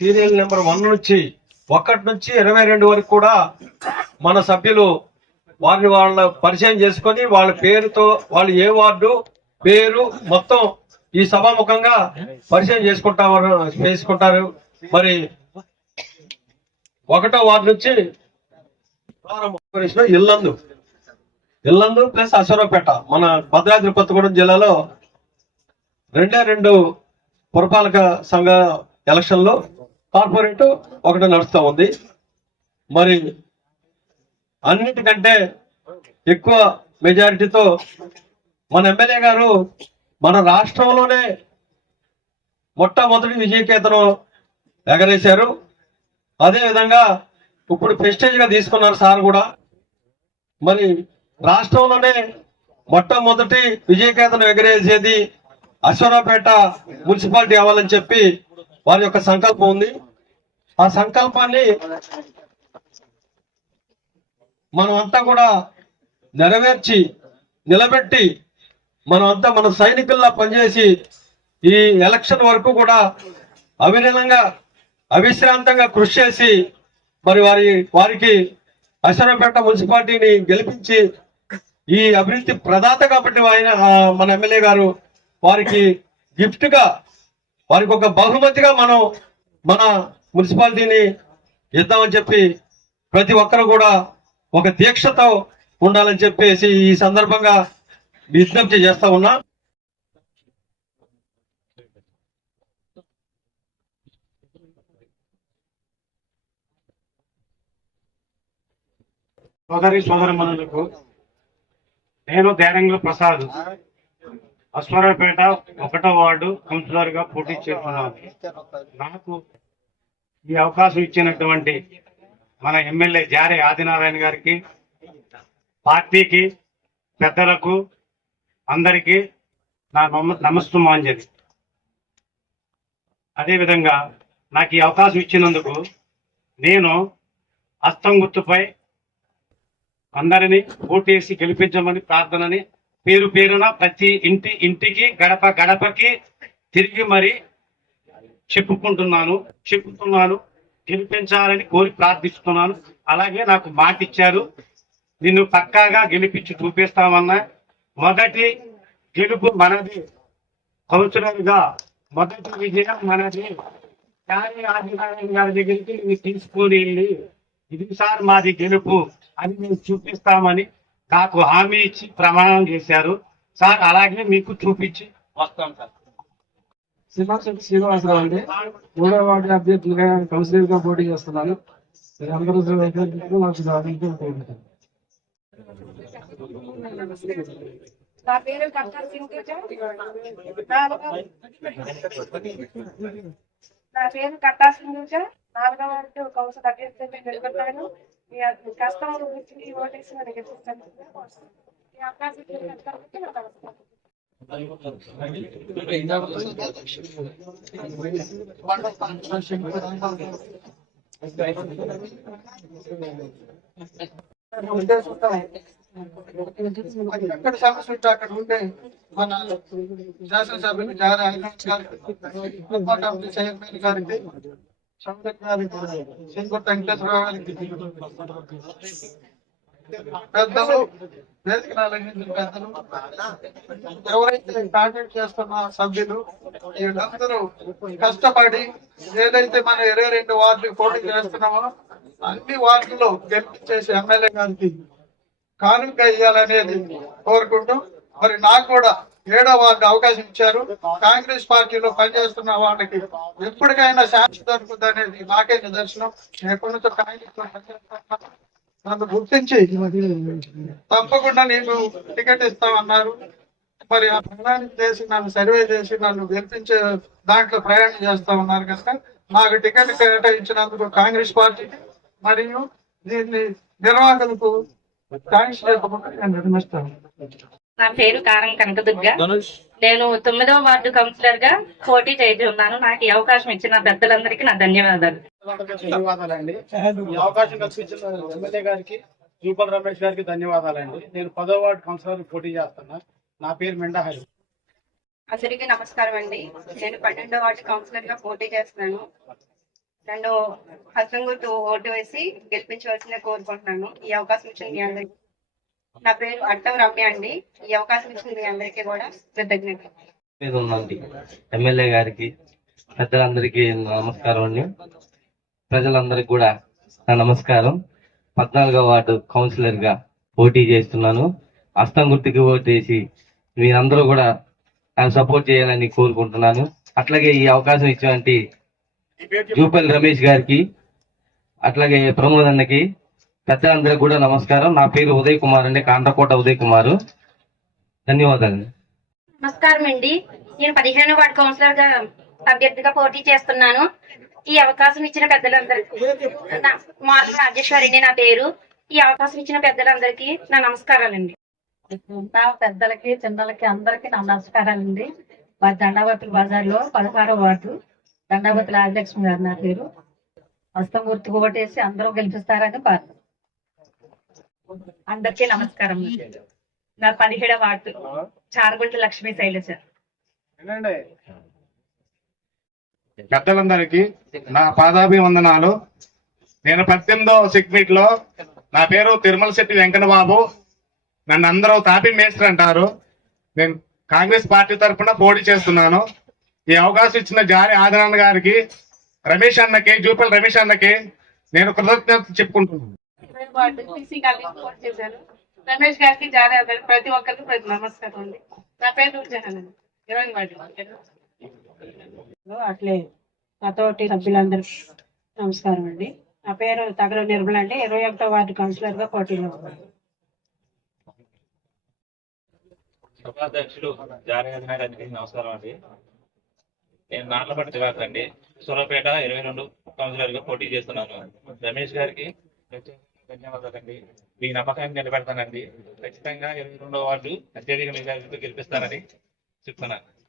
Serial number one నుంచి ఒకటి నుంచి ఇరవై రెండు వరకు కూడా మన సభ్యులు వారిని వాళ్ళ పరిచయం చేసుకొని వాళ్ళ పేరుతో వాళ్ళు ఏ వార్డు పేరు మొత్తం ఈ సభాముఖంగా పరిచయం చేసుకుంటారు చేసుకుంటారు. మరి ఒకటో వార్డు నుంచి ప్రారంభం ఇల్లందు. ఇల్లందు ప్లస్ అశ్వరావుపేట మన భద్రాద్రి కొత్తగూడెం జిల్లాలో రెండే రెండు పురపాలక సంఘ ఎలక్షన్లో కార్పొరేట్ ఒకటి నడుస్తూ ఉంది. మరి అన్నిటికంటే ఎక్కువ మెజారిటీతో మన ఎమ్మెల్యే గారు మన రాష్ట్రంలోనే మొట్టమొదటి విజయకేతనం ఎగరేశారు. అదేవిధంగా ఇప్పుడు ప్రెస్టేజ్గా తీసుకున్నారు సార్ కూడా. మరి రాష్ట్రంలోనే మొట్టమొదటి విజయకేతనం ఎగరేసేది అశ్వరాపేట మున్సిపాలిటీ అవ్వాలని చెప్పి వారి యొక్క సంకల్పం ఉంది. ఆ సంకల్పాన్ని మనం అంతా కూడా నెరవేర్చి నిలబెట్టి మనం అంతా మన సైనికుల్లా పనిచేసి ఈ ఎలక్షన్ వరకు కూడా అవిరళంగా అవిశ్రాంతంగా కృషి చేసి మరి వారి వారికి అశ్వరపేట మున్సిపాలిటీని గెలిపించి ఈ అభివృద్ధి ప్రదాత కాబట్టి ఆయన మన ఎమ్మెల్యే గారు వారికి గిఫ్ట్గా వారికి ఒక బహుమతిగా మనం మన మున్సిపాలిటీని ఇద్దామని చెప్పి ప్రతి ఒక్కరు కూడా ఒక దీక్షతో ఉండాలని చెప్పేసి ఈ సందర్భంగా విజ్ఞప్తి చేస్తా ఉన్నా. సోదరి సోదరమణులకు నేను దేరంగుల ప్రసాద్. అశ్వరావుపేట ఒకటో వార్డు కౌన్సిలర్గా పోటీ చేస్తున్నాను నాకు ఈ అవకాశం ఇచ్చినటువంటి మన ఎమ్మెల్యే జారే ఆదినారాయణ గారికి పార్టీకి పెద్దలకు అందరికీ నా నమస్తమాంజలి అదేవిధంగా నాకు ఈ అవకాశం ఇచ్చినందుకు నేను హస్తం గుర్తుపై అందరినీ ఓటేసి గెలిపించమని ప్రార్థనని పేరు పేరున ప్రతి ఇంటి ఇంటికి గడప గడపకి తిరిగి మరి చెప్పుకుంటున్నాను చెప్పుతున్నాను గెలిపించాలని కోరి ప్రార్థిస్తున్నాను. అలాగే నాకు మాట ఇచ్చారు నిన్ను పక్కాగా గెలిపించి చూపిస్తామన్నా మొదటి గెలుపు మనది. కౌన్సిలర్గా మొదటి విజయం మనది. కానీ ఆదినారాయణ గారి దగ్గరికి నువ్వు వెళ్ళి ఇది సార్ మాది గెలుపు అని మేము చూపిస్తామని నాకు హామీ ఇచ్చి ప్రమాణం చేశారు. సార్ అలాగే మీకు చూపించి వస్తాం సార్. సింహాచలం శ్రీనివాసరావు అండి. మూడో వార్డు అభ్యర్థులుగా కౌన్సిలర్గా పోటీ చేస్తున్నాను అందరూ. నా పేరు కట్టా సింధుజ నా పేరు కట్టా సింధుజ నాలుగవ వార్డు కౌన్సిల్ అభ్యర్థిగా నిలబడ్డాను మీ కష్టం గురించి ఈ ఓటేసి మనకి గెలిపిస్తాను ఈ అవకాశం ఇచ్చినందుకు నాకు నమస్కారం. ఎక్కడ సమస్య ఉంటే అక్కడ ఉంటే మన శాసనసభ్యులు జారా గారికి చైర్మన్ గారికి సందక్ గారికి గారికి పెద్దలు వేదిక పెద్దలు ఎవరైతే కాంటాక్ట్ చేస్తున్న సభ్యులు వీళ్ళందరూ కష్టపడి ఏదైతే మన ఇరవై రెండు వార్డులు పోటీ చేస్తున్నామో అన్ని వార్డుల్లో గెలిపించేసి ఎమ్మెల్యే గారికి కానుక ఇవ్వాలనేది కోరుకుంటూ మరి నాకు కూడా ఏడో వాళ్ళకి అవకాశం ఇచ్చారు. కాంగ్రెస్ పార్టీలో పనిచేస్తున్న వాళ్ళకి ఎప్పటికైనా శాంతి దొరుకుతుంది అనేది నాకే నిదర్శనం. నేను కాంగ్రెస్ నన్ను గుర్తించి తప్పకుండా నేను టికెట్ ఇస్తామన్నారు. మరి ఆ ప్రయాణం చేసి నన్ను సర్వే చేసి నన్ను గెలిపించే దాంట్లో ప్రయాణం చేస్తా ఉన్నారు కనుక నాకు టికెట్ కేటాయించినందుకు కాంగ్రెస్ పార్టీకి మరియు దీన్ని నిర్వాహకులకు థ్యాంక్స్ చెప్పకుండా నేను నిర్మిస్తాను. నా పేరు కారం కనకదుర్గ. నేను తొమ్మిదవ వార్డు కౌన్సిలర్గా పోటీ చేస్తున్నాను నాకు ఈ అవకాశం ఇచ్చిన పెద్దలందరికీ నా ధన్యవాదాలు. ధన్యవాదాలండి. ఈ అవకాశం కల్పించిన ఎమ్మెల్యే గారికి జూపల్ రమేష్ గారికి ధన్యవాదాలండి. నేను పదో వార్డు కౌన్సిలర్ పోటీ చేస్తున్నా. నా పేరు మెండా హరి. అందరికీ నమస్కారం అండి. నేను పన్నెండో వార్డు కౌన్సిలర్గా పోటీ చేస్తున్నాను. నన్ను హస్తం గుర్తు ఓటు వేసి గెలిపించవలసిన కోరుకుంటున్నాను. ఈ అవకాశం ఇచ్చిన మీ అందరికి. నా పేరు అట్టం రమ్య అండి. ఈ అవకాశం ఇచ్చింది అందరికీ కూడా కృతజ్ఞతలు. మీద ఉందండి ఎమ్మెల్యే గారికి పెద్దలందరికీ నమస్కారం అండి. ప్రజలందరికీ కూడా నా నమస్కారం. పద్నాలుగో వార్డు కౌన్సిలర్గా పోటీ చేస్తున్నాను. అస్తం గుర్తుకి ఓటేసి మీరందరూ కూడా నాకు సపోర్ట్ చేయాలని కోరుకుంటున్నాను. అట్లాగే ఈ అవకాశం ఇచ్చినటువంటి జూపల్లి రమేష్ గారికి అట్లాగే ప్రమోద్ అన్నకి పెద్దలందరికీ కూడా నమస్కారం. నా పేరు ఉదయ్ కుమార్ అండి కాండ్రకోట ఉదయ్ కుమార్. ధన్యవాదాలు. నమస్కారం అండి. నేను పదిహేను వార్డు కౌన్సిలర్గా అభ్యర్థిగా పోటీ చేస్తున్నాను. ఈ అవకాశం ఇచ్చిన పెద్దలందరికీ నా- మాధవ రాజేశ్వరి నా పేరు. ఈ అవకాశం ఇచ్చిన పెద్దలందరికీ నా నమస్కారాలండి నా పెద్దలకి చిన్నలకి అందరికి నా నమస్కారాలండి మా దండావతుల బజార్లో పదహారో వార్డు దండావతుల రాజలక్ష్మి గారు నా పేరు. హస్తం గుర్తుకు ఓటేసి అందరూ గెలిపిస్తారని ప్రార్థన అందరికీ నమస్కారం. నా పదిహేడవ వార్డు చారుగుంట లక్ష్మీ శైలజ పెద్దలందరికీ నా పాదాభివందనాలు. నేను పద్దెనిమిదో సెగ్మెంట్లో నా పేరు తిరుమల శెట్టి వెంకట బాబు నన్ను అందరూ తాపి మేస్త్రి అంటారు. నేను కాంగ్రెస్ పార్టీ తరఫున పోటీ చేస్తున్నాను. ఈ అవకాశం ఇచ్చిన జారి ఆదరణ గారికి రమేష్ అన్నకి జూపల్ రమేష్ అన్నకి నేను కృతజ్ఞత చెప్పుకుంటున్నాను. వార్డు టీసీ కాలనీ పోటీ చేశాను రమేష్ గారికి జారీ గారికి ప్రతి ఒక్కరికి ప్రతి నమస్కారం అండి. నా పేరు నూర్జహాన్ ఇరవై వార్డు అట్లే నాతోటి సభ్యులందరికీ నమస్కారం అండి. నా పేరు తగర నిర్మల అండి. ఇరవై ఒకటో వార్డు కౌన్సిలర్గా పోటీలో ఉన్నాను. సభాధ్యక్షుడు జారీ గారికి నమస్కారం అండి. నేను నాట్లపట్టి దివాకర్ అండి. సూరపేట ఇరవై రెండు కౌన్సిలర్గా పోటీ చేస్తున్నాను. రమేష్ గారికి ధన్యవాదాలండి. మీ నమ్మకాన్ని నిలబెడతానండి. ఖచ్చితంగా ఇరవై రెండో వార్డు అత్యధిక మెజారిటీతో గెలిపిస్తానని చెప్తున్నాను.